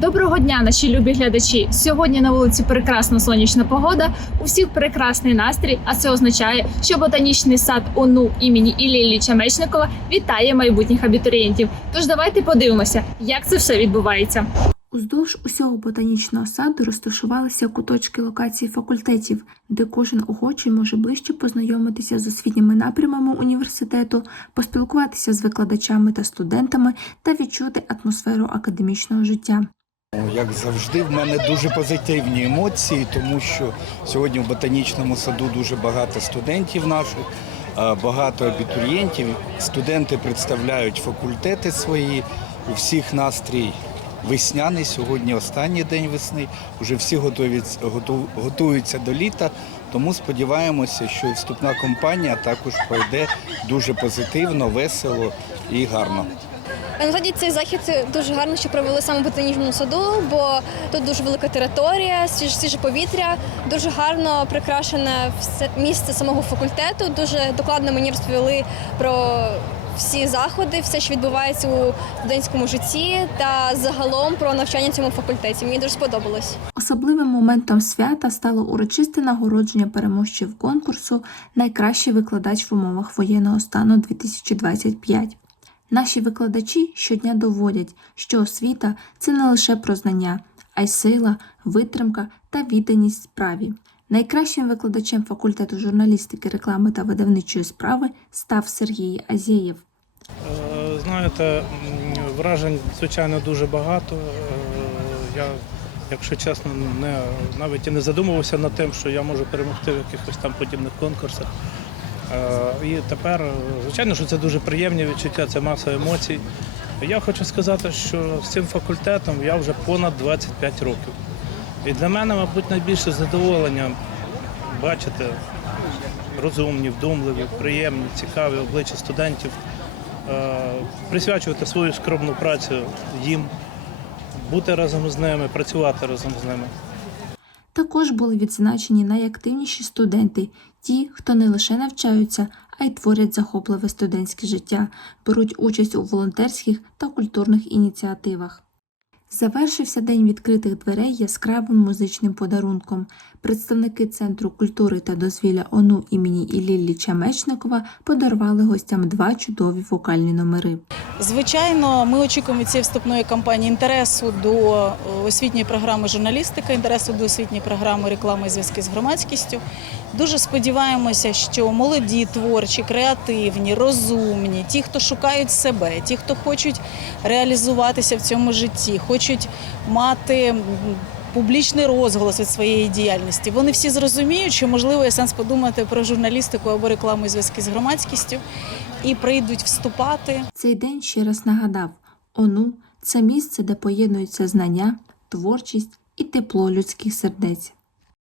Доброго дня, наші любі глядачі. Сьогодні на вулиці прекрасна сонячна погода. У всіх прекрасний настрій, а це означає, що ботанічний сад ОНУ імені Іллі Ілліча вітає майбутніх абітурієнтів. Тож давайте подивимося, як це все відбувається. Уздовж усього ботанічного саду розташувалися куточки локацій факультетів, де кожен охочий може ближче познайомитися з освітніми напрямами університету, поспілкуватися з викладачами та студентами та відчути атмосферу академічного життя. Як завжди, в мене дуже позитивні емоції, тому що сьогодні в ботанічному саду дуже багато студентів наших, багато абітурієнтів. Студенти представляють факультети свої. У всіх настрій весняний. Сьогодні останній день весни. Уже всі готуються до літа. Тому сподіваємося, що вступна кампанія також пройде дуже позитивно, весело і гарно. Насправді цей захід дуже гарно, що провели саме в ботанічному саду, бо тут дуже велика територія, свіже, свіже повітря, дуже гарно прикрашене місце самого факультету. Дуже докладно мені розповіли про всі заходи, все, що відбувається у студентському житті, та загалом про навчання в цьому факультеті. Мені дуже сподобалось. Особливим моментом свята стало урочисте нагородження переможців конкурсу Найкращий викладач в умовах воєнного стану 2025. Наші викладачі щодня доводять, що освіта це не лише про знання, а й сила, витримка та відданість справі. Найкращим викладачем факультету журналістики, реклами та видавничої справи став Сергій Азєєв. Е, Знаєте, вражень, звичайно, дуже багато. Е, Я, якщо чесно, не, навіть і не задумувався над тим, що я можу перемогти в якихось там подібних конкурсах. Е, І тепер, звичайно, що це дуже приємні відчуття, це маса емоцій. Я хочу сказати, що з цим факультетом я вже понад 25 років. І для мене, мабуть, найбільше задоволення бачити розумні, вдумливі, приємні, цікаві обличчя студентів, е, присвячувати свою скромну працю їм, бути разом з ними, працювати разом з ними. Також були відзначені найактивніші студенти, ті, хто не лише навчаються, а й творять захопливе студентське життя, беруть участь у волонтерських та культурних ініціативах. Завершився день відкритих дверей яскравим музичним подарунком. Представники Центру культури та дозвілля ОНУ імені Іллі Ілліча Мечникова подарували гостям два чудові вокальні номери. Звичайно, ми очікуємо цієї вступної кампанії інтересу до е, освітньої програми журналістика, інтересу до освітньої програми реклами і зв'язки з громадськістю. Дуже сподіваємося, що молоді, творчі, креативні, розумні, ті, хто шукають себе, ті, хто хочуть реалізуватися в цьому житті, хочуть мати публічний розголос від своєї діяльності. Вони всі зрозуміють, що можливо є сенс подумати про журналістику або рекламу і зв'язки з громадськістю і прийдуть вступати. Цей день ще раз нагадав: ОНУ це місце, де поєднуються знання, творчість і тепло людських сердець.